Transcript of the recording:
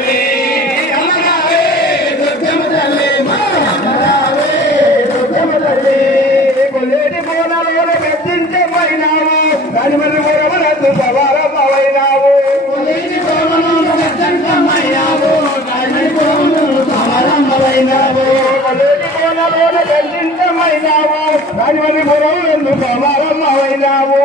తల్లి అమ్మరావే దుర్గమ్మ తల్లి అమ్మరావే దుర్గమ్మ తల్లి కొల్లేటి కోనలో మెచ్చించమైనావు రాజమండ్రి మూలములందు సవారమైనావు కొల్లేటి కోనలో మెచ్చించమైనావు రాజమండ్రి మూలములందు సవారమైనావు కొల్లేటి కోనలో మెచ్చించమైనావు రాజమండ్రి మూలములందు సవారమైనావు